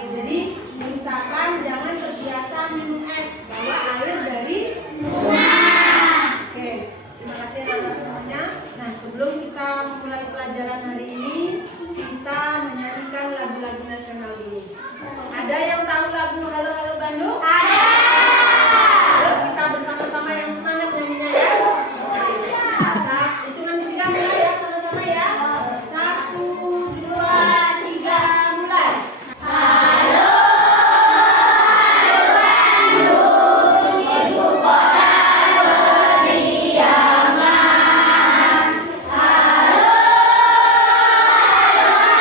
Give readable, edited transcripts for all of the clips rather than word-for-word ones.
Jadi misalkan jangan terbiasa minum es, bawa air dari rumah. Oke, terima kasih anak-anak semuanya. Nah, sebelum kita mulai pelajaran hari ini, kita menyanyikan lagu-lagu nasional dulu. Ada yang tahu lagu Halo Halo Bandung? Ada. Yuk kita bersama-sama yang semangat nyanyinya ya. Hitungan 3 mulai ya, sama-sama ya. 1, 2, 3, mulai. Halo, halo Bandung, ibu kota beriaman. Halo, halo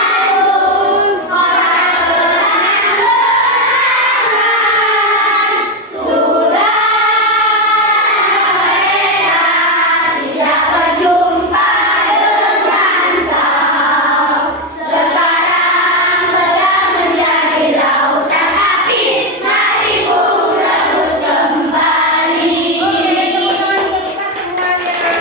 Bandung, kota beriaman. Sudah tidak berjumpa dengan kau. Sekarang sedang menjadi lautan api. Mari ku rebut kembali. Oke, teman-teman kita semuanya.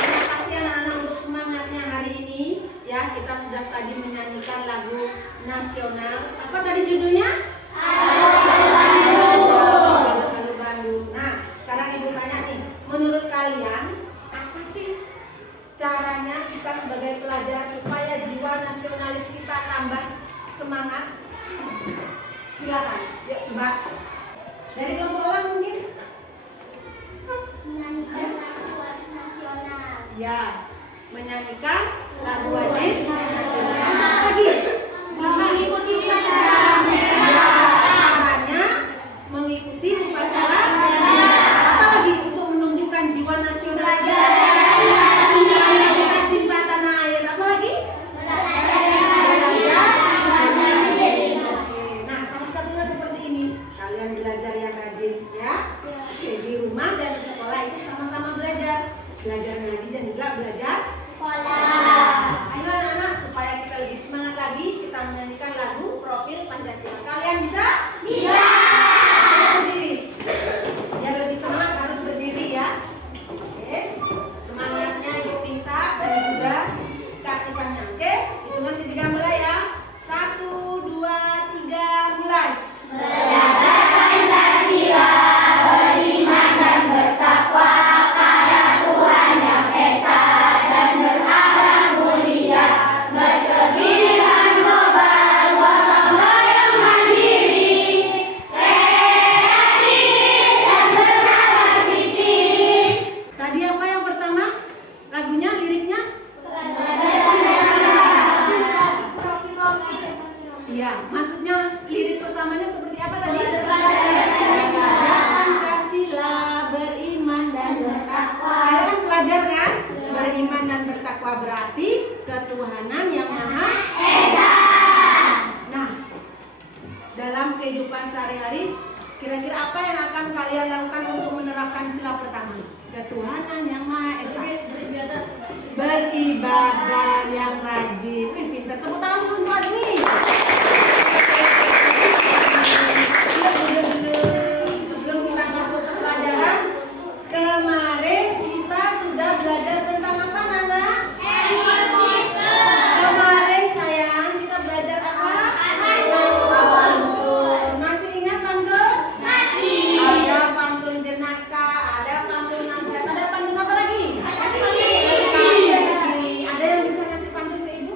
Terima kasih anak-anak untuk semangatnya hari ini. Ya, kita sudah tadi menyanyikan lagu nasional. Apa tadi judulnya? Halo Bandung. Nah, sekarang ibu tanya nih, menurut kalian apa sih caranya kita sebagai pelajar supaya jiwa nasionalis kita tambah semangat? Silakan, yuk coba. Dari kelompok A mungkin? Menyanyikan lagu wajib nasional. Ya, menyanyikan lagu wajib nasional. Apa lagi? Mengikuti upacara. Ya, caranya mengikuti upacara. Apa lagi untuk menumbuhkan jiwa nasional? Kita cinta tanah air. Apa lagi? Belajar. Oke, nah salah satunya seperti ini. Kalian belajar yang rajin ya. Oke, di rumah dan di sekolah itu sama-sama belajar. Belajar ngaji dan juga belajar sekolah. Ayo anak-anak, supaya kita lebih semangat lagi, kita menyanyikan lagu Profil Pancasila. Kalian bisa? Bisa. Berdiri. Biar lebih semangat harus berdiri ya. Oke. Semangatnya ibu minta dan juga keaktifannya. Oke. Hitungan 3 mulai ya. 1, 2, 3, mulai. Belajar Pancasila, beriman dan bertakwa pada Tuhan Yang Esa, dan berakhlak mulia, berkegiatan global, gotong royong mandiri, kreatif dan bernalar kritis. Tadi apa yang pertama? Lagunya, liriknya? Iya, maksudnya lirik pertamanya seperti apa tadi? Belajar Pancasila, beriman dan bertakwa. Kalian kan pelajar kan? Beriman dan bertakwa berarti ketuhanan yang Maha Esa. Nah, dalam kehidupan sehari-hari, kira-kira apa yang akan kalian lakukan untuk menerapkan sila pertama? Ketuhanan yang Maha Esa. Beribadah yang rajin. Wih, pintar. Tepuk tangan untuk Azmi. Sebelum kita masuk ke pelajaran, kemarin kita sudah belajar tentang apa, Nana? Kemarin sayang kita belajar apa? Pantun. Masih ingat pantun? Ada pantun jenaka, ada pantun nasihat, ada pantun apa lagi? Ada yang bisa ngasih pantun ke ibu?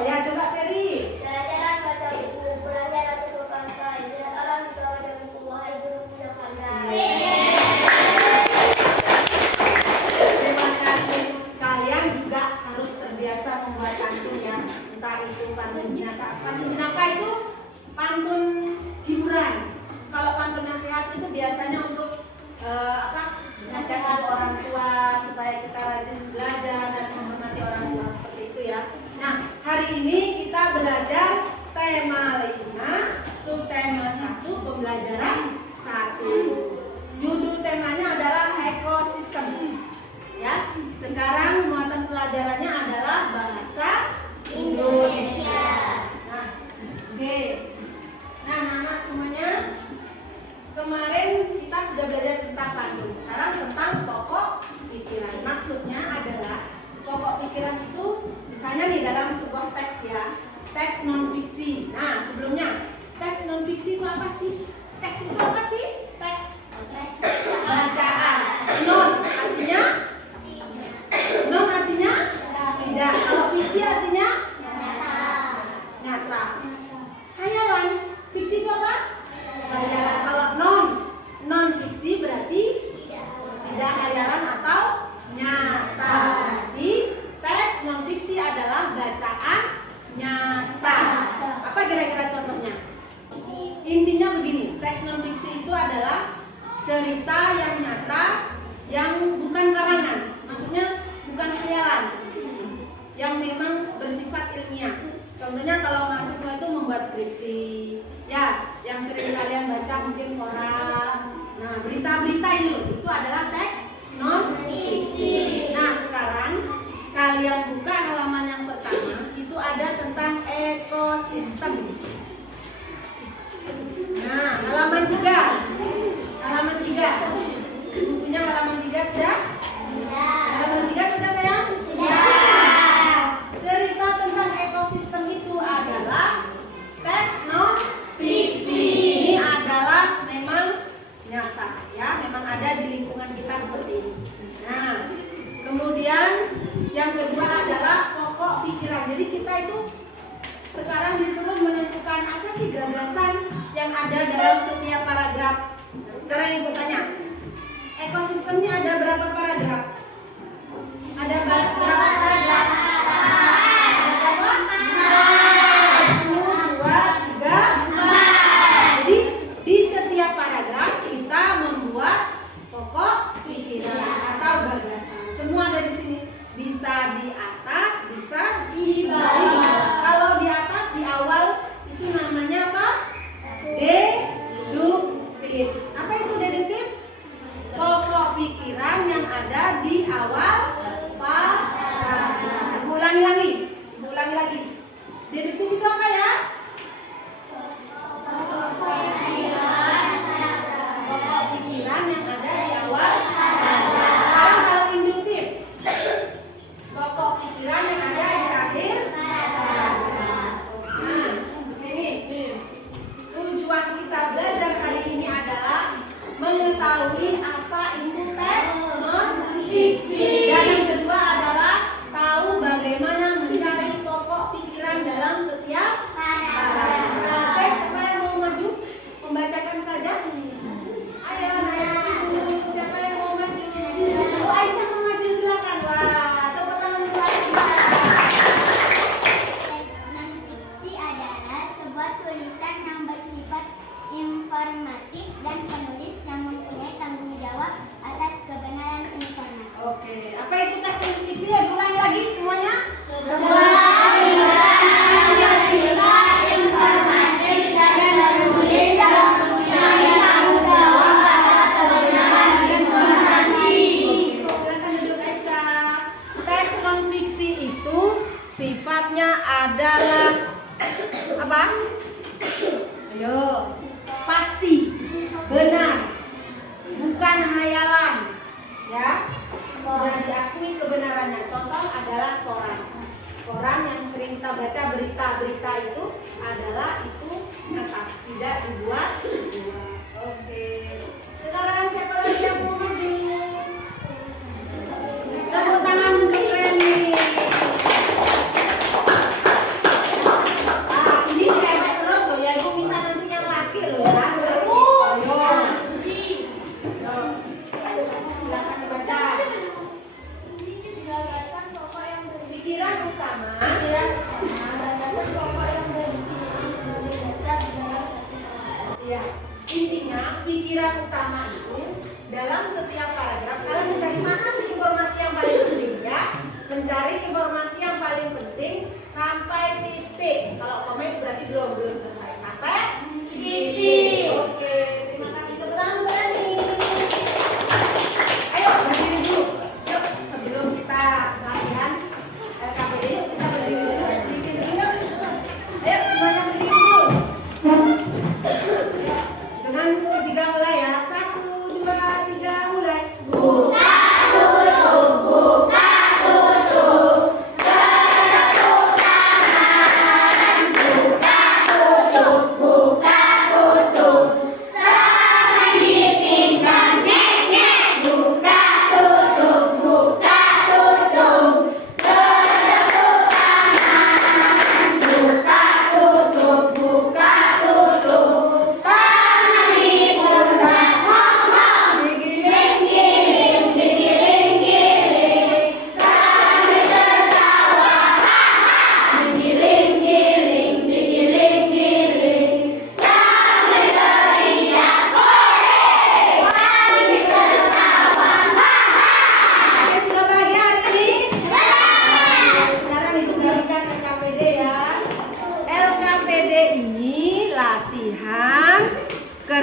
Ya, coba Ferry. Jalan-jalan baca buku, belajar rasa pantai, lihat orang di bawah dan buku, wahai guruku yang pandai. Terima kasih. Kalian juga harus terbiasa membuat pantun ya. Entah itu pantun jenaka. Pantun jenaka itu pantun hiburan. Kalau pantun nasihat itu biasanya untuk nasihat untuk orang tua supaya kita rajin belajar dan menghormati orang tua, seperti itu ya. Nah, hari ini kita belajar tema 5, subtema 1, pembelajaran 1. Judul temanya adalah ekosistem. Ya, sekarang muatan pelajarannya adalah bahasa Indonesia. Nah, oke. Nah, anak-anak semuanya, kemarin kita sudah belajar tentang pantun. Sekarang tentang pokok pikiran. Maksudnya adalah pokok pikiran itu misalnya nih dalam sebuah teks ya. Teks teks non fiksi. Nah, sebelumnya teks non fiksi itu apa sih? Teks itu apa sih? Teks bacaan. Non artinya tidak. Kalau fiksi artinya nyata. Khayalan, fiksi itu apa? Khayalan. Kalau non fiksi berarti tidak khayalan atau nyata. Jadi teks non fiksi adalah bacaan nyata. Apa kira-kira contohnya? Intinya begini, teks non fiksi itu adalah cerita yang nyata, yang bukan karangan. Maksudnya bukan khayalan, yang memang bersifat ilmiah. Contohnya kalau mahasiswa itu membuat skripsi, ya, yang sering kalian baca mungkin koran. Nah, berita-berita ini loh, itu adalah teks non fiksi. Nah, sekarang kalian buka halaman yang pertama, itu ada tentang ekosistem. Nah, halaman 3. Halaman 3. Bukunya halaman 3 sudah? Halaman 3 sudah, sayang? Sudah. Cerita tentang ekosistem itu adalah teks non fiksi. Ini adalah memang nyata, ya, memang ada di lingkungan kita seperti ini. Nah, kemudian yang kedua adalah pokok pikiran. Jadi kita itu sekarang disuruh menentukan apa sih gagasan yang ada dalam setiap paragraf. Sekarang ibu tanya, ekosistemnya ada berapa paragraf? Ada berapa paragraf? Ada berapa? 1, 2, 3, 4. Jadi di setiap paragraf kita membuat pokok pikiran atau gagasan. Semua ada di sini. Bisa di atas, bisa di bawah. Kalau di atas di awal itu namanya apa? Deduktif. Apa itu deduktif? Pokok pikiran yang ada di awal paragraf. Ulangi lagi. Deduktif itu apa ya? Pokok pikiran yang ada di awal paragraf. Sekarang kalau induktif, pokok pikiran yang ada di akhir paragraf. Nah, ini tujuan kita belajar hari ini adalah mengetahui apa itu teks non fiksi. Dan yang kedua adalah tahu bagaimana mencari pokok pikiran dalam setiap paragraf. Oke, siapa yang mau maju membacakan saja? Ayo, naik dulu. Siapa yang mau maju? Bu Aisyah mau maju, silakan. Wah, tepuk tangan Bu Aisyah. Teks non-fiksi adalah sebuah tulisan yang bersifat informatif dan penulis yang mempunyai tanggung jawab atas kebenaran informasi. Oke, apa itu teks non fiksi? Ulangi lagi semuanya. Silakan duduk, Aisyah. Teks non fiksi itu sifatnya adalah apa? Ayo, pasti, benar, bukan hayalan, ya. Sudah diakui kebenarannya. Contoh adalah koran. Koran yang sering kita baca, berita-berita itu adalah itu nyata, tidak dibuat. Oke. Sekarang siapa lagi yang mau maju? Tepuk tangan untuk Reni. Ini cewek terus loh ya, ibu minta nanti yang laki loh ya. Ayo. Silakan dibaca. Gagasan pokok yang Pikiran utama. gagasan pokok yang berisi sebagai dasar dalam satu Ya, intinya pikiran utama itu dalam setiap paragraf kalian mencari mana sih informasi yang paling penting, ya. Mencari informasi yang paling penting sampai titik. Kalau komen berarti belum selesai. Sampai titik. Oke, terima kasih. Tepuk tangan untuk Reni. Ayo berdiri dulu. Yuk, sebelum kita latihan LKPD, yuk kita berdiri dulu. Sedikit dulu yuk. Ayo semuanya berdiri dulu. Dengan ketiga mulai ya. 1, 2, 3 mulai. Buka tutup.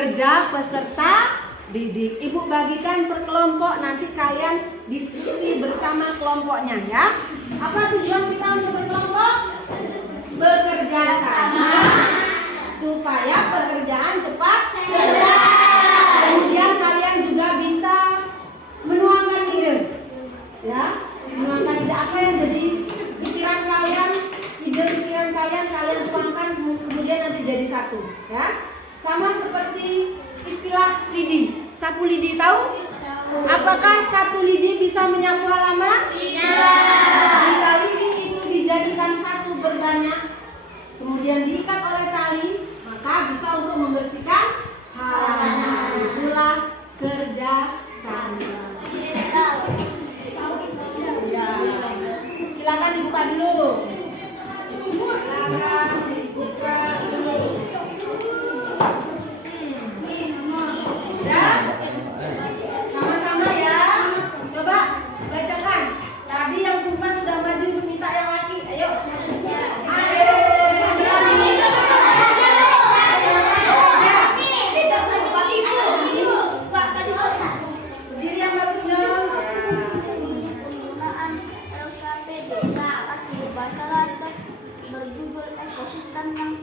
kerja peserta didik. Ibu bagikan per kelompok, nanti kalian diskusi bersama kelompoknya ya. Apa tujuan kita untuk berkelompok? Bekerja sama supaya pekerjaan cepat selesai. Kemudian kalian juga bisa menuangkan ide, ya, menuangkan ide apa yang jadi pikiran kalian, ide pikiran kalian tuangkan, kemudian nanti jadi satu, ya. Sama seperti istilah lidi, sapu lidi, tahu? Apakah satu lidi bisa menyapu halaman? Jika lidi itu dijadikan satu berbanyak, kemudian diikat oleh tali, maka bisa untuk membersihkan halaman. Itulah kerja sama. Ya. Silakan dibuka dulu. Silakan dibuka dulu. Ya, sama-sama ya. Coba bacakan. Tadi yang perempuan sudah maju minta yang laki. Ayo. Berdiri yang bagus dong. Penggunaan LKPD dapat dibaca berjudul ekosistem yang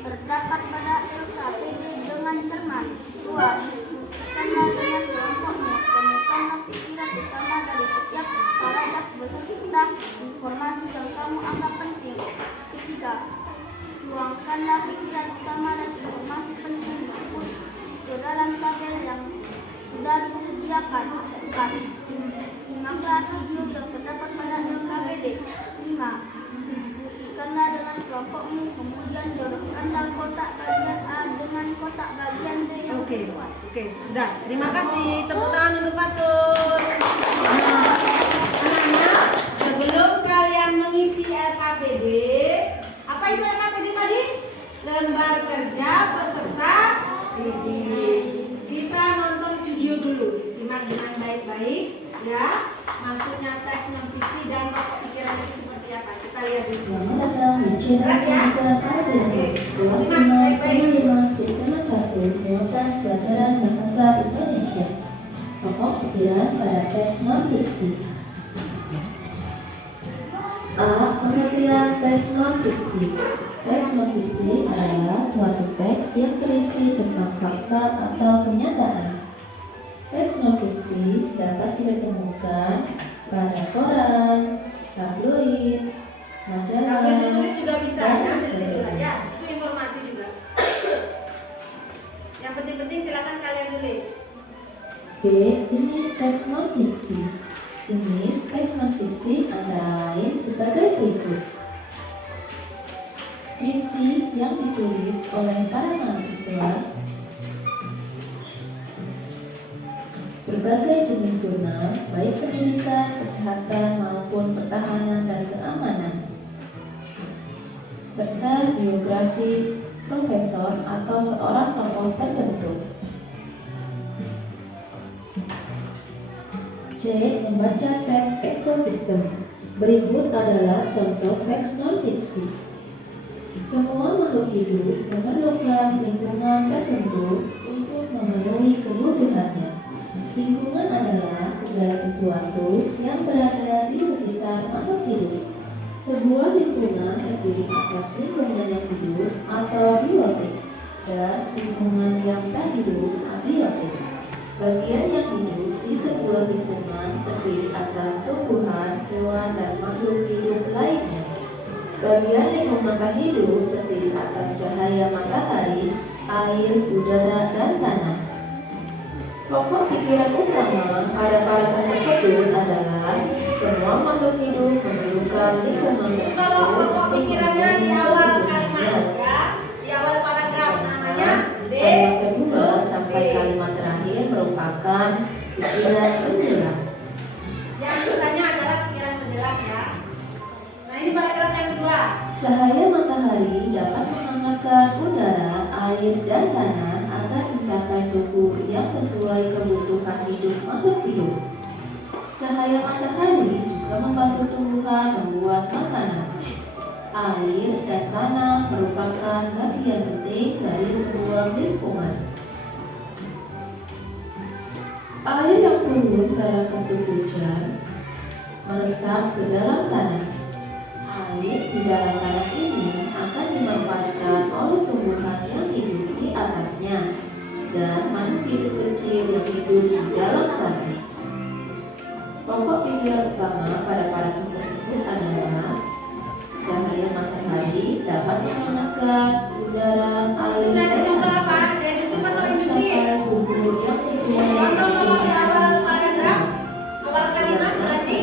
terdapat pada LKPD dengan cermat. 2. Diskusikanlah dengan kelompokmu. Temukanlah pikiran utama dari setiap paragraf beserta informasi yang kamu anggap penting. 3. Tuangkanlah pikiran utama dan informasi penting tersebut ke dalam tabel yang sudah disediakan. 4. Simaklah video yang terdapat pada LKPD. 5. Diskusikanlah dengan kelompokmu, kemudian jodohkanlah kotak bagian A dengan kotak bagian B yang sesuai. Oke, sudah. Terima kasih. Tepuk tangan untuk patut. Anak-anak, sebelum kalian mengisi LKPD, apa itu LKPD tadi? Lembar kerja peserta didik. Kita nonton video dulu, disimak dengan baik-baik, ya. Maksudnya teks non fiksi dan pokok pikiran itu seperti apa? Kita lihat dulu. Selamat datang di channel Pengajar ABD. Kelas 5 Tema Subtema 1 Muatan Pelajaran Bahasa Indonesia. Pokok pikiran pada teks non-fiksi. A. Pengertian teks non-fiksi. Teks non-fiksi adalah suatu teks yang berisi tentang fakta atau kenyataan. Teks non-fiksi dapat ditemukan pada koran, tabloid, majalah, Sambil ditulis juga bisa, dan ya, sebagainya. ya, itu informasi juga. Yang penting-penting silakan kalian tulis. B. Jenis teks non-fiksi. Jenis teks non-fiksi antara lain sebagai berikut. Skripsi yang ditulis oleh para mahasiswa, berbagai jenis jurnal, baik pendidikan, kesehatan, maupun pertahanan dan keamanan, serta biografi profesor atau seorang tokoh tertentu. C. Membaca teks ekosistem. Berikut adalah contoh teks non-fiksi. Semua makhluk hidup memerlukan lingkungan tertentu untuk memenuhi kebutuhannya. Lingkungan adalah segala sesuatu yang berada di sekitar makhluk hidup. Sebuah lingkungan terdiri atas lingkungan yang hidup atau biotik dan lingkungan yang tak hidup abiotik. Bagian yang hidup di sebuah lingkungan terdiri atas tumbuhan, hewan, dan makhluk hidup lainnya. Bagian lingkungan tak hidup terdiri atas cahaya matahari, air, udara, dan tanah. Pokok pikiran utama pada paragraf tersebut adalah semua makhluk hidup memerlukan lingkungan Kalau pokok pikirannya di awal kalimat, tertentu. ya, di awal paragraf namanya D. Kalimat kedua sampai kalimat terakhir merupakan pikiran penjelas. Yang sisanya adalah pikiran penjelas, ya. Nah, ini paragraf yang kedua. Cahaya matahari dapat menghangatkan udara, air, dan tanah agar mencapai suhu yang sesuai kebutuhan hidup makhluk hidup. Cahaya matahari juga membantu tumbuhan membuat makanan. Air dan tanah merupakan bagian penting dari sebuah lingkungan. Air yang turun dalam bentuk hujan meresap ke dalam tanah. Air di dalam tanah ini akan dimanfaatkan oleh tumbuhan yang hidup di atasnya dan makhluk hidup kecil yang hidup di dalam tanah. Pokok pikiran utama pada paragraf tersebut adalah cahaya matahari dapat menghangatkan udara, air, Sudah dan dicoba tanah apa? Jadi itu atau induktif? mencapai suhu yang sesuai Contoh di dengan awal paragraf, awal kalimat berarti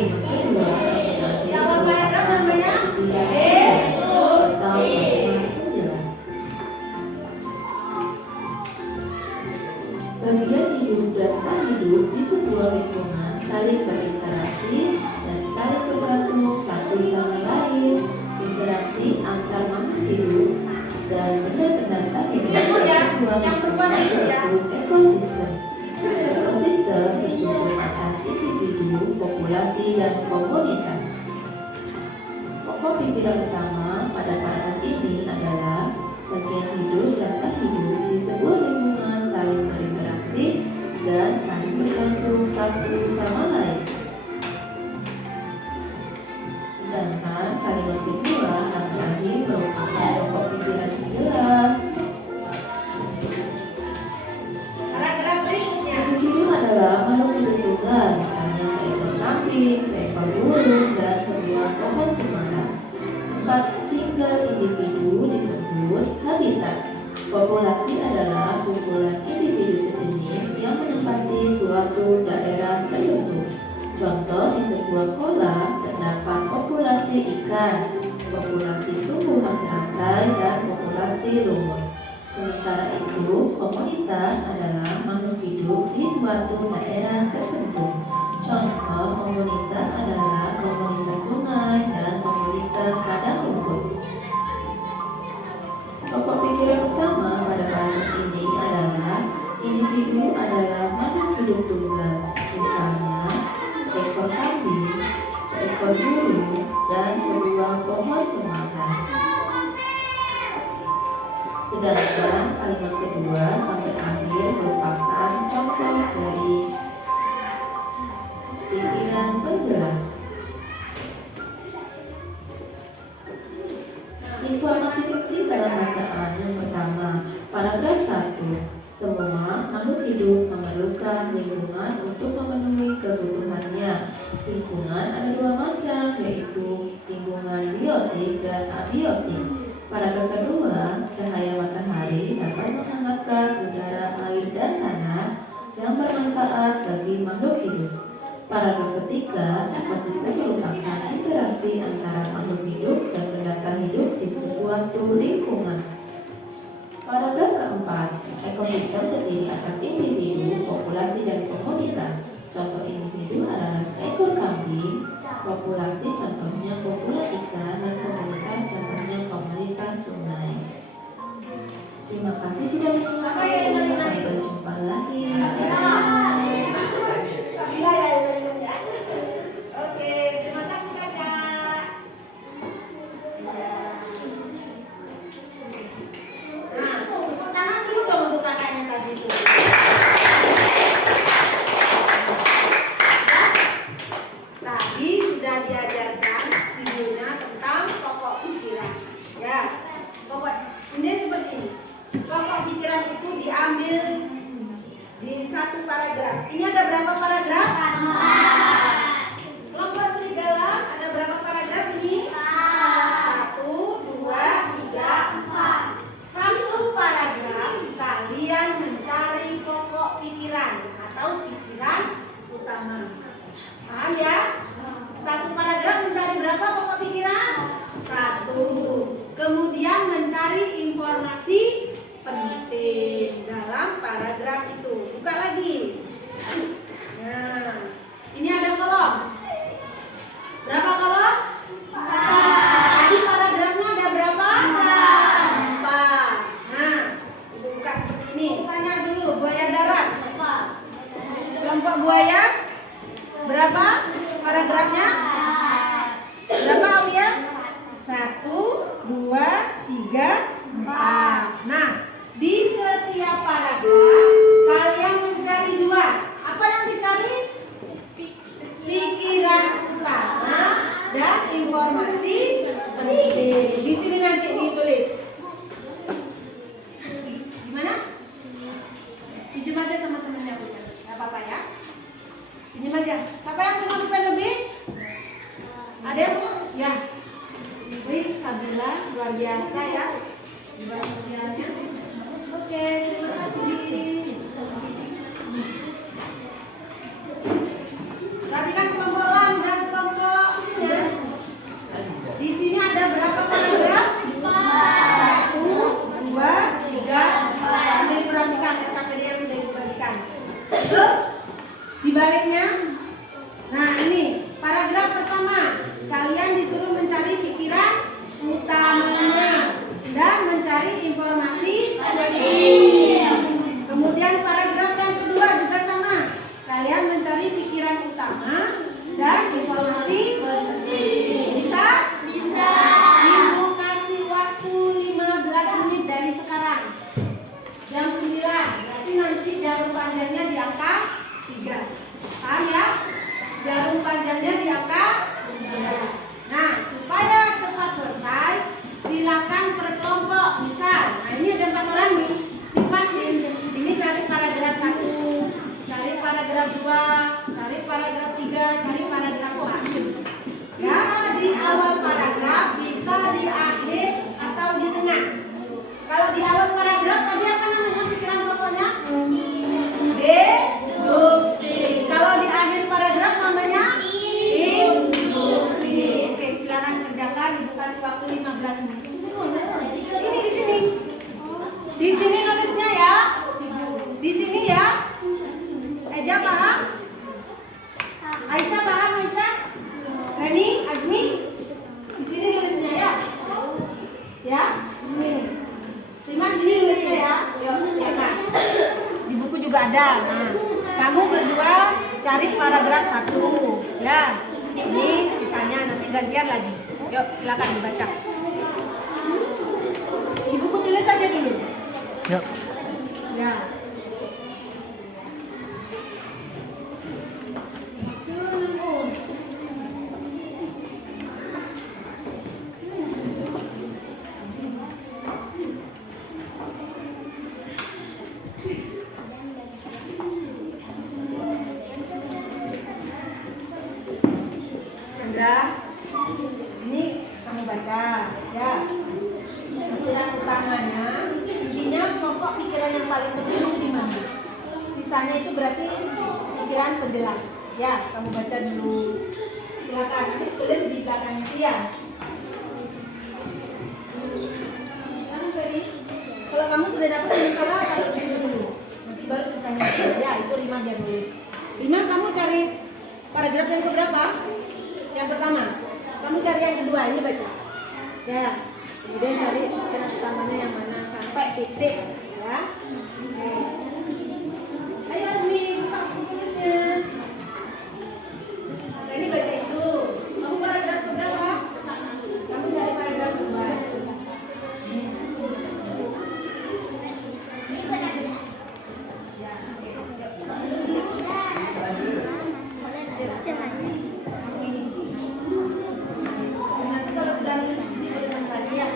di awal paragraf namanya bagian hidup dan tak hidup di sebuah lingkungan saling berinteraksi dan saling bergantung satu sama lain. Interaksi antar makhluk hidup dan benda-benda tak hidup di sebuah lingkungan disebut ekosistem. Ekosistem tersusun atas individu, populasi, dan komunitas. Pokok pikiran utama pada paragraf ini adalah bagian hidup dan tak hidup di sebuah lingkungan saling berinteraksi dan saling bergantung satu sama lain. Sedangkan kalimat kedua sampai akhir merupakan pokok pikiran jelas. paragraf berikutnya. Individu adalah makhluk hidup tunggal, misalnya seekor kambing, seekor burung, dan sebuah pohon cemara. Tempat tinggal individu disebut habitat. Populasi adalah kumpulan individu sejenis yang menempati suatu daerah tertentu. Contoh, di sebuah kolam terdapat populasi ikan, populasi tumbuhan teratai, dan populasi lumut. Sementara itu, komunitas adalah makhluk hidup di suatu daerah tertentu. Contoh, komunitas adalah komunitas sungai dan komunitas padang rumput. Pokok pikiran utama pada paragraf ini adalah individu adalah makhluk hidup tunggal, misalnya seekor kambing, seekor burung, dan sebuah pohon cemara. Sedangkan kalimat kedua sampai akhir merupakan contoh dari pikiran penjelas. Informasi penting dalam bacaan yang pertama, paragraf 1. Semua makhluk hidup memerlukan lingkungan untuk memenuhi kebutuhannya. Lingkungan ada dua macam, yaitu lingkungan biotik dan abiotik. Paragraf kedua, cahaya matahari dapat menghangatkan udara, air, dan tanah yang bermanfaat bagi makhluk hidup. Paragraf ketiga, ekosistem merupakan interaksi antara makhluk hidup dan benda tak hidup di suatu lingkungan. Paragraf keempat, ekosistem terdiri atas individu, populasi, dan komunitas. Contoh individu adalah seekor kambing, populasi contohnya populasi ikan, dan komunitas contohnya komunitas sungai. Terima kasih sudah menonton. Sampai jumpa lagi. Oke, terima kasih kakak. Nah, tepuk tangan dulu dong untuk kakaknya tadi itu. Tadi sudah diajarkan videonya tentang pokok pikiran. Ya, pokok ini seperti ini. Pokok pikiran itu diambil di satu paragraf. Ini ada berapa paragraf? Kelompok serigala ada berapa paragraf ini? 1, 2, 3, 4. Satu paragraf kalian mencari pokok pikiran atau pikiran utama. Paham ya? Satu paragraf mencari berapa pokok pikiran? 1. Kemudian mencari informasi penting dalam paragraf itu. Buka lagi. siangnya. Oke, terima kasih. Perhatikan kelompok lam dan kelompok sinya. Di sini ada berapa paragraf? 1, 2, 3, 4. Sudah diperhatikan KPDR sudah diperhatikan. Terus dibaliknya. Nah ini paragraf pertama. Kalian disuruh mencari pikiran utamanya dan mencari informasi penting. Kemudian paragraf yang kedua juga sama. Kalian mencari pikiran utama dan informasi penting. Bisa? Bisa. Ibu kasih waktu 15 menit dari sekarang. Jam 9. Berarti nanti jarum panjangnya di angka 3. Paham ya? Jarum panjangnya di angka 3. Nah, supaya cepat selesai, silakan per kelompok. Misal, nah ini ada 4 orang nih. Dipasin. Ini cari paragraf 1, cari paragraf 2, cari paragraf 3, cari paragraf 4. Ya, di awal paragraf bisa di akhir atau di tengah. Kalau di awal paragraf tadi apa namanya pikiran pokoknya? Deduktif. Kalau di akhir paragraf namanya induktif. Oke, silakan kerjakan. Ibu kasih waktu 15 menit. Ini di sini. Di sini nulisnya ya. Di sini ya. Eja paham? Aisyah paham, Aisyah? Reni, Azmi? Di sini nulisnya ya. Ya, di sini nih. Terima di sini nulisnya ya. Yuk, silakan. Di buku juga ada. Nah, kamu berdua cari paragraf 1. Ya. Ini sisanya nanti gantian lagi. Yuk, silakan dibaca. Di buku tulis aja dulu. Yuk. Ya. Chandra, ini kamu baca ya. Pikiran utamanya, intinya pokok pikiran yang paling penting di mana. Sisanya itu berarti pikiran penjelas. Ya, kamu baca dulu. Silakan nanti tulis di belakangnya dia. Kalau kamu sudah dapat sementara taruh di situ dulu. Nanti baru sisanya. Ya, itu Rima biar nulis. Rima, kamu cari paragraf yang keberapa? Yang pertama. Kamu cari yang kedua, ini baca. Ya. Kemudian cari pikiran utamanya yang mana sampai titik. Ya. Oke. Ayo Azmi, buka buku tulisnya. Nah, ini baca itu. Kamu paragraf keberapa? Kamu cari paragraf kedua. Ya, oke. Nanti kalau sudah lulus di sini boleh lagi ya.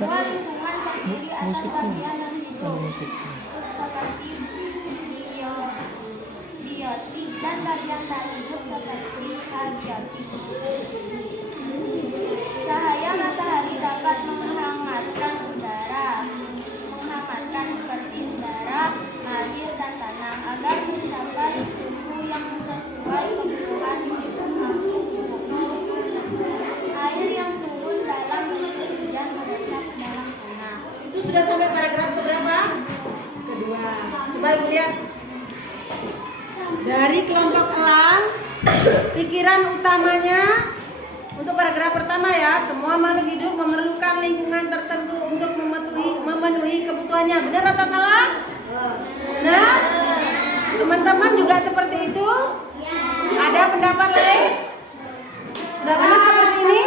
Semua lingkungan terdiri atas bagian yang hidup seperti biotik dan bagian tak hidup seperti abiotik. Cahaya matahari dapat menghangatkan udara, seperti udara, air, dan tanah agar mencapai suhu yang sesuai kebutuhan makhluk hidup. Air yang turun dalam bentuk hujan meresap dalam tanah. Itu sudah sampai paragraf keberapa? Kedua. Coba Ibu lihat. Dari kelompok elang, pikiran utamanya untuk paragraf pertama ya, semua makhluk hidup memerlukan lingkungan tertentu untuk memenuhi kebutuhannya. Benar atau salah? Benar? Teman-teman juga seperti itu? Ada pendapat lain? Sudah benar seperti ini?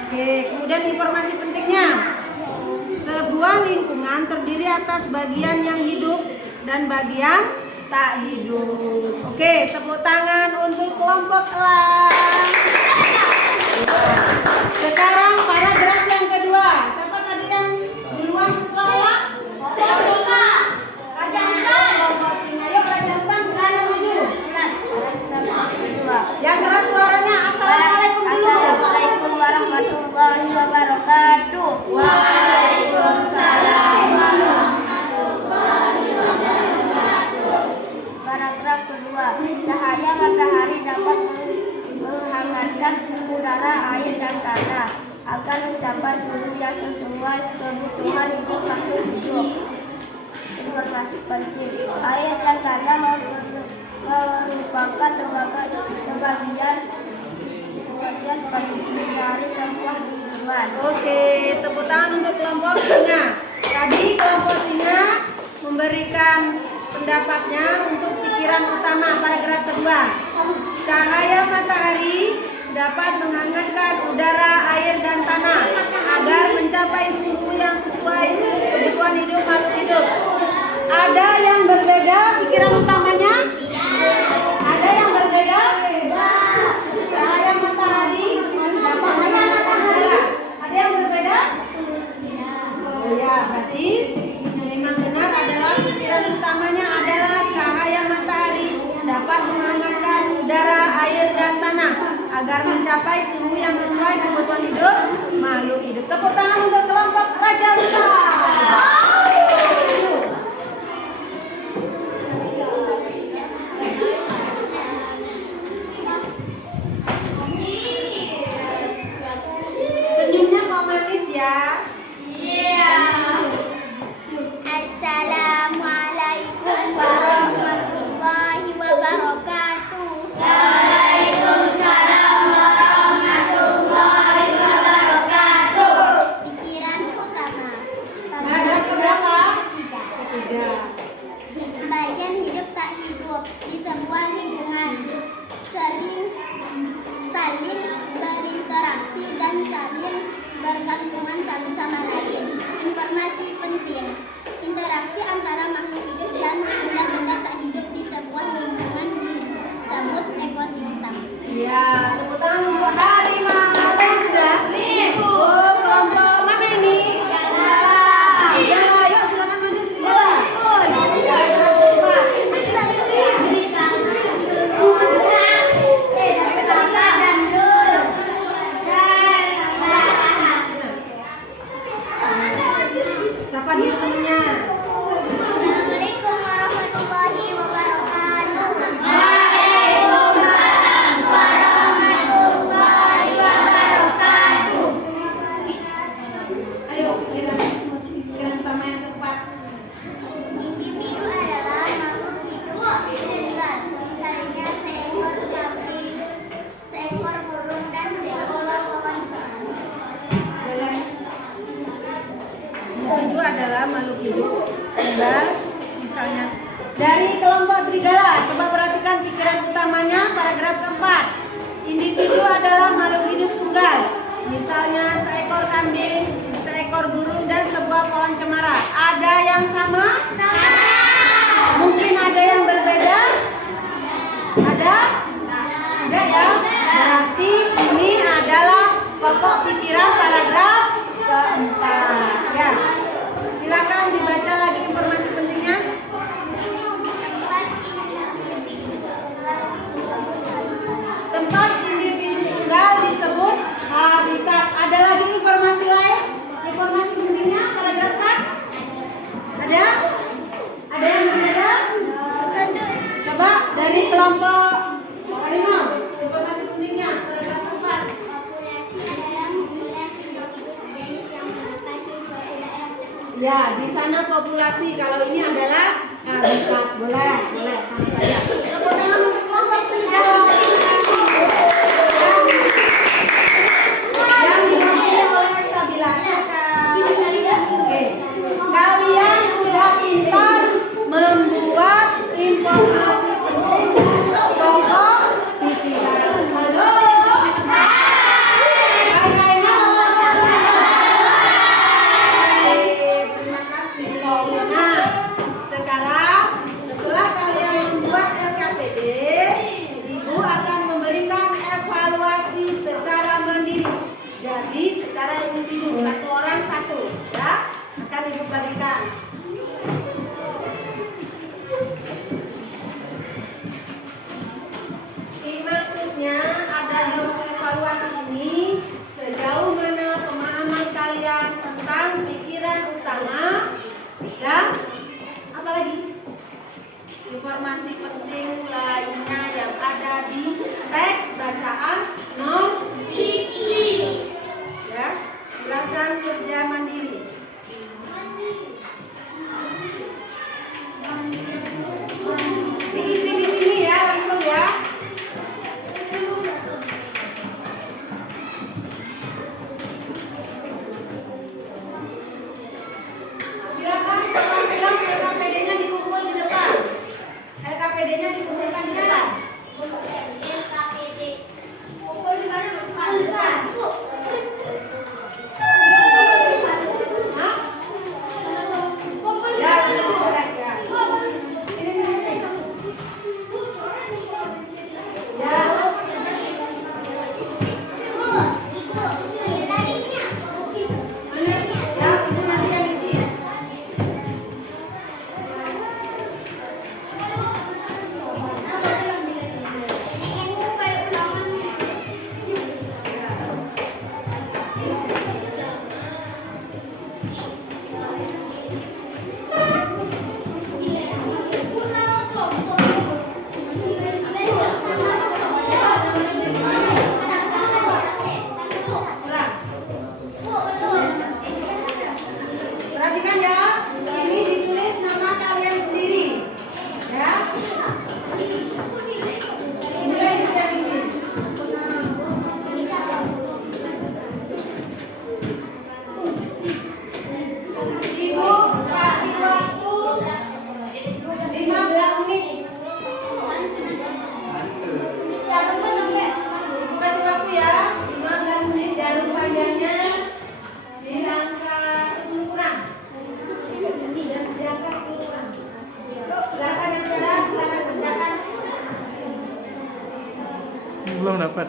Oke, kemudian informasi pentingnya. Sebuah lingkungan terdiri atas bagian yang hidup dan bagian tak hidup. Oke, tepuk tangan untuk kelompok elang. Sekarang paragraf yang kedua. Siapa tadi yang duluan setelah elang? Raja Hutan. Kelompok singa. Yuk Raja Hutan sekarang maju. Yang keras suaranya. Assalamualaikum dulu. Assalamualaikum warahmatullahi wabarakatuh. Waalaikumsalam warahmatullahi wabarakatuh. Paragraf kedua. Cahaya matahari dapat menghangatkan udara, air, dan tanah agar mencapai suhu yang sesuai kebutuhan hidup makhluk hidup. Informasi penting. Air dan tanah merupakan sebagian penting dari sebuah lingkungan. Oke, tepuk tangan untuk kelompok singa. Tadi kelompok singa memberikan pendapatnya untuk pikiran utama paragraf kedua. Cahaya matahari dapat menghangatkan udara, air, dan tanah agar mencapai suhu yang sesuai kebutuhan hidup makhluk hidup. Ada yang berbeda pikiran utamanya? Ada yang berbeda? Cahaya matahari dapat menghangatkan udara. Ada yang berbeda? Oh ya, berarti memang benar adalah pikiran utamanya adalah cahaya matahari dapat menghangatkan udara, air, dan tanah agar mencapai suhu yang sesuai kebutuhan hidup makhluk hidup. Tepuk tangan untuk kelompok Raja Hutan. Senyumnya kok manis ya? Assalamualaikum warahmatullahi wabarakatuh. Pikiran utama. Paragraf keberapa? Ketiga. Bagian hidup tak hidup di sebuah lingkungan saling berinteraksi dan saling bergantungan satu sama lain. Informasi penting. Interaksi antara makhluk hidup dan benda-benda tak hidup di sebuah lingkungan disebut ekosistem. Iya, tepuk tangan untuk harimau. Sudah? Oh, kelompok mana ini? Serigala. Yuk silakan maju serigala. Siapa dia temennya? Assalamualaikum warahmatullahi wabarakatuh. Ayo, pikiran utama yang keempat. Individu adalah makhluk hidup tunggal, misalnya seekor sapi, seekor burung, dan seekor wawancara. Individu adalah makhluk hidup tunggal, misalnya dari kelompok serigala. Coba perhatikan pikiran utamanya paragraf keempat. Individu adalah makhluk hidup tunggal, misalnya seekor kambing, seekor burung, dan sebuah pohon cemara. Ada yang sama? Mungkin ada yang berbeda? Ada? Ada ya? Berarti ini adalah pokok pikiran paragraf keempat. Ya, silakan dibaca lagi informasi pentingnya. Tempat individu tunggal disebut habitat. Ada lagi informasi lain? Informasi pentingnya paragraf 4? Ada? Ada yang berbeda? Coba dari kelompok Harimau. Informasi pentingnya paragraf 4. Ya, di sana populasi. Kalau ini adalah habitat. Boleh sama saja. Tepuk tangan untuk kelompok senja. Yang diwakili oleh Sabila. Oke. Kalian sudah pintar membuat informasi penting pokok pikiran. Halo. Hai. Terima kasih. Nah, sekarang setelah kalian membuat LKPD, Ibu akan memberikan evaluasi secara mandiri. Jadi secara individu, satu orang satu, ya. Akan Ibu bagikan. Maksudnya adalah evaluasi ini sejauh mana pemahaman kalian tentang pikiran utama dan apa lagi? Informasi penting lainnya yang ada di teks bacaan non-fiksi. Ya, silakan kerja mandiri. Diisi di sini ya, langsung ya. Silakan teman bilang LKPD-nya dikumpul di depan. LKPD-nya dikumpulkan di depan. Kumpul di mana? Di depan. Hah? Ya, boleh ya. Sini. Ya. Mana? Ya, Ibu nanti yang isi ya. Perhatikan ya, ini ditulis nama kalian sendiri, ya. Ini kan Ibu yang isi. Ibu kasih waktu 15 menit. Ibu kasih waktu ya, 15 menit. Jangan panjangnya di angka 10 kurang. Di angka 10 kurang. Silakan yang sudah, silakan kerjakan. Belum dapat.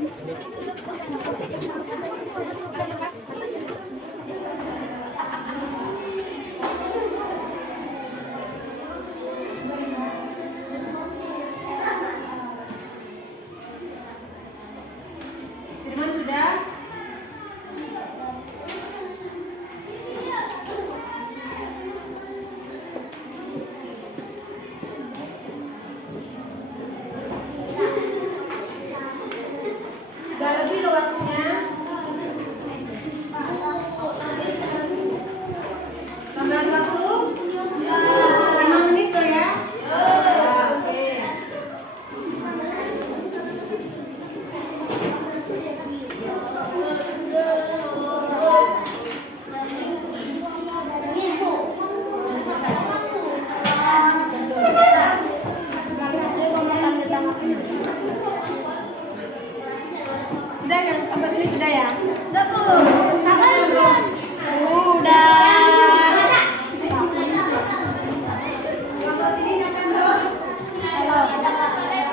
Firman sudah? Sudah lebih loh waktunya. Tambah 20? 5 menit loh ya? Ya, oke. Sudah ya? Sampai sini sudah ya? Udah Bu. Kakak belum? Udah. Sampai sini nyampe belum? Sudah. Kakak sudah.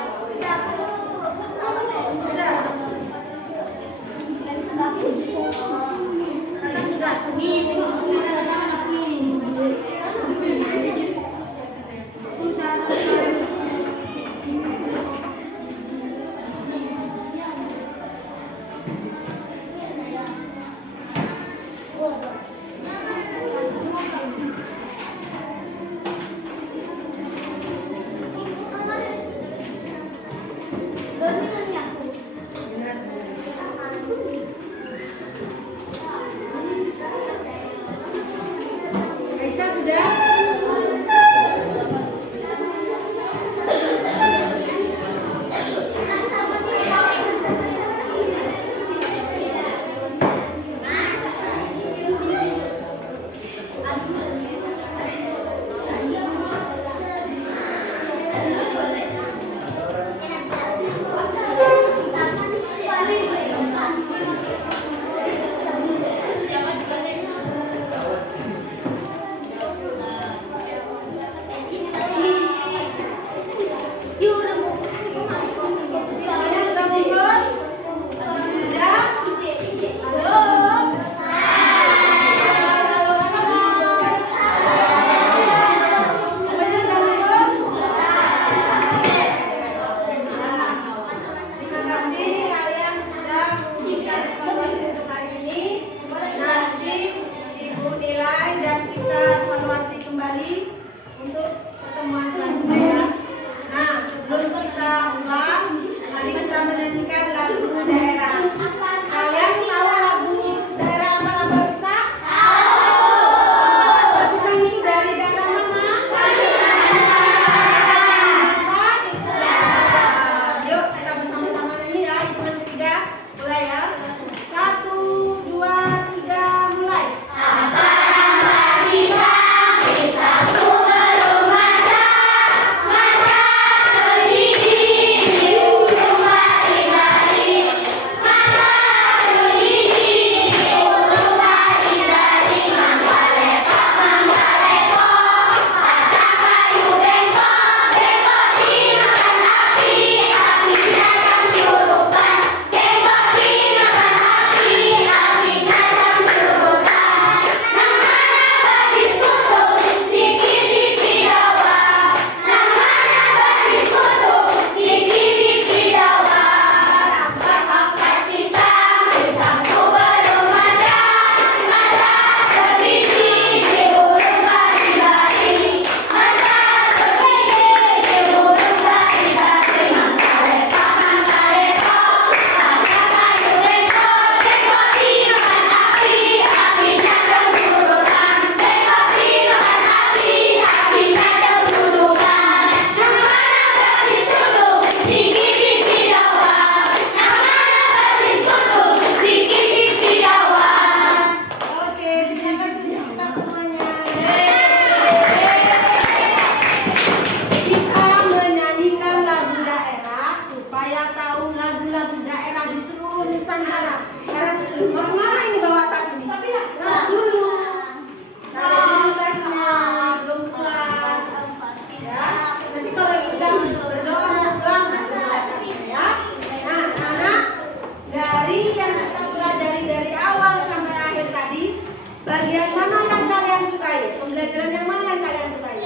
Bagian mana yang kalian sukai? Pembelajaran yang mana yang kalian sukai?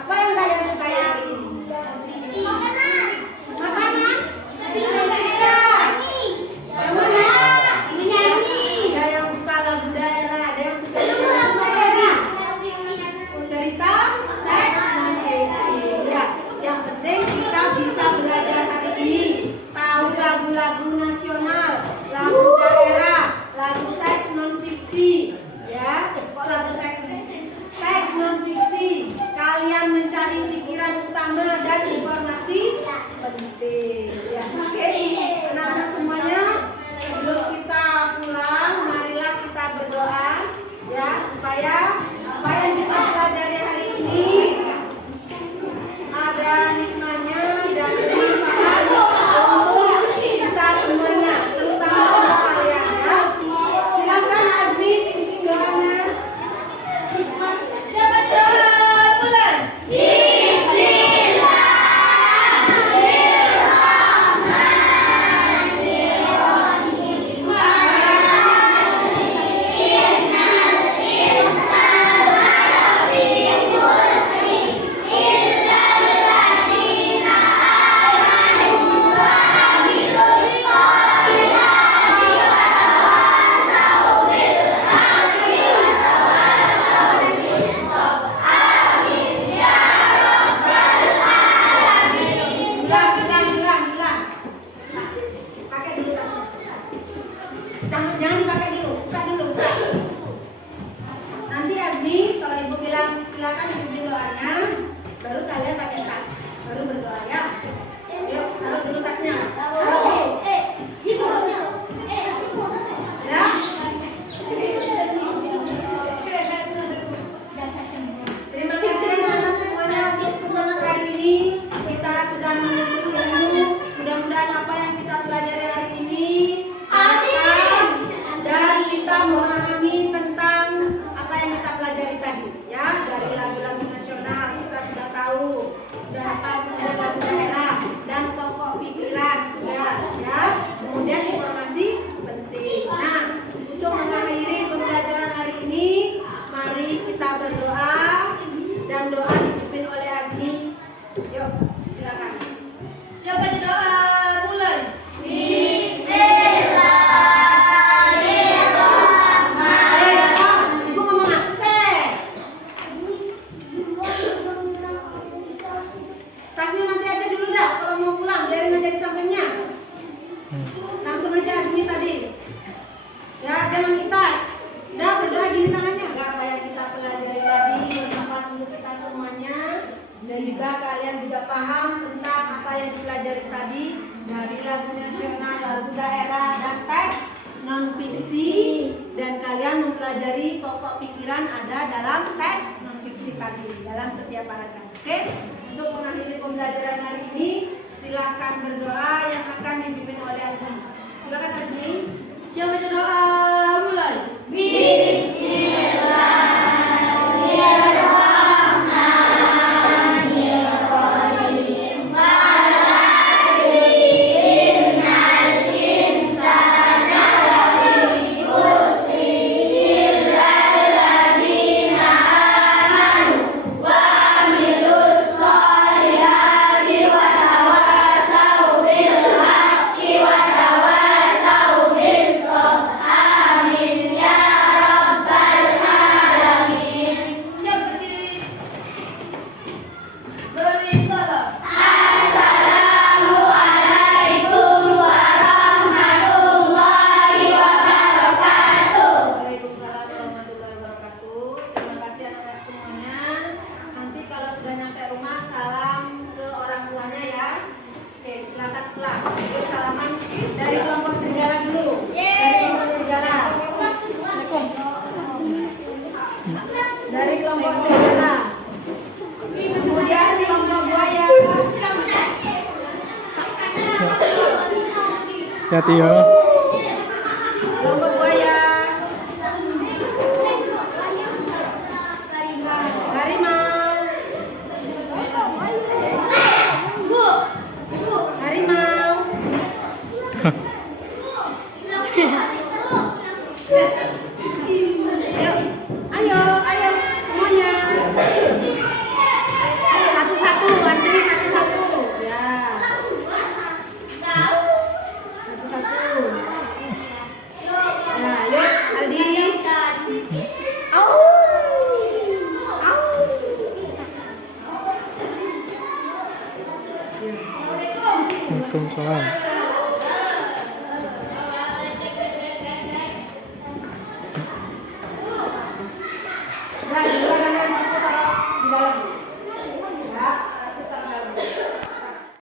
Apa yang kalian sukai hari ini? Makanan? Yang mana? Ada yang suka lagu daerah, ada yang suka apa lagi? Cerita? Teks non fiksi. Ya, yang penting kita bisa belajar hari ini. Tahu lagu-lagu nasional, lagu daerah, lagu teks non fiksi. Ya, kok lagu teks non fiksi. Kalian mencari pikiran utama dan informasi penting. Ya, oke. Anak-anak semuanya, sebelum kita pulang, marilah kita berdoa ya supaya apa yang kita pelajari hari ini ada hikmahnya dan bermanfaat untuk kita semuanya, terutama untuk kalian ya. Silakan Azmi pimpin doanya. Ulang. Pakai dulu tasnya. Jangan dipakai dulu, buka dulu. Nanti Azmi, kalau ibu bilang silakan ibu doanya, baru kalian pakai tas, baru berdoa ya. Yuk, taruh dulu tasnya. Ya. Terima kasih anak-anak semuanya untuk semangat hari ini. Kita sudah menuntut ilmu. Mudah-mudahan apa yang kita pelajari hari ini dan kita memahami tentang apa yang kita pelajari tadi. Ya, dari lagu-lagu nasional kita sudah tahu, sudah hafal lagu daerah dan pokok pikiran sudah. Ya, kemudian informasi penting. Nah, untuk mengakhiri pembelajaran hari ini, mari kita berdoa dan doa dipimpin oleh Azmi. Yuk, silakan. Siapa di doa? Mulai. Ibu ngomong apa sih? Kasih nanti aja dulu dah kalau mau pulang, biarin aja di sampingnya. Langsung aja Azmi tadi. Ya, jangan itas. Udah berdoa gini tangannya. Agar apa yang kita pelajari tadi bermanfaat untuk kita semuanya. Dan juga kalian juga paham tentang apa yang dipelajari tadi dari lagu nasional, lagu daerah, dan teks non fiksi. Dan kalian mempelajari pokok pikiran ada dalam teks non fiksi tadi dalam setiap paragraf. Oke? Untuk mengakhiri pembelajaran hari ini, silakan berdoa yang akan dipimpin oleh Azmi. Silakan Azmi. Siapa di doa? Mulai. Waalaikumsalam warahmatullahi wabarakatuh. Terima kasih anak-anak semuanya. Nanti kalau sudah nyampe rumah, salam ke orang tuanya ya. Oke, silakan pulang. Yuk, salaman dari kelompok serigala dulu. Dari kelompok serigala. Dari kelompok serigala. Kemudian kelompok buaya. Hati-hati ya.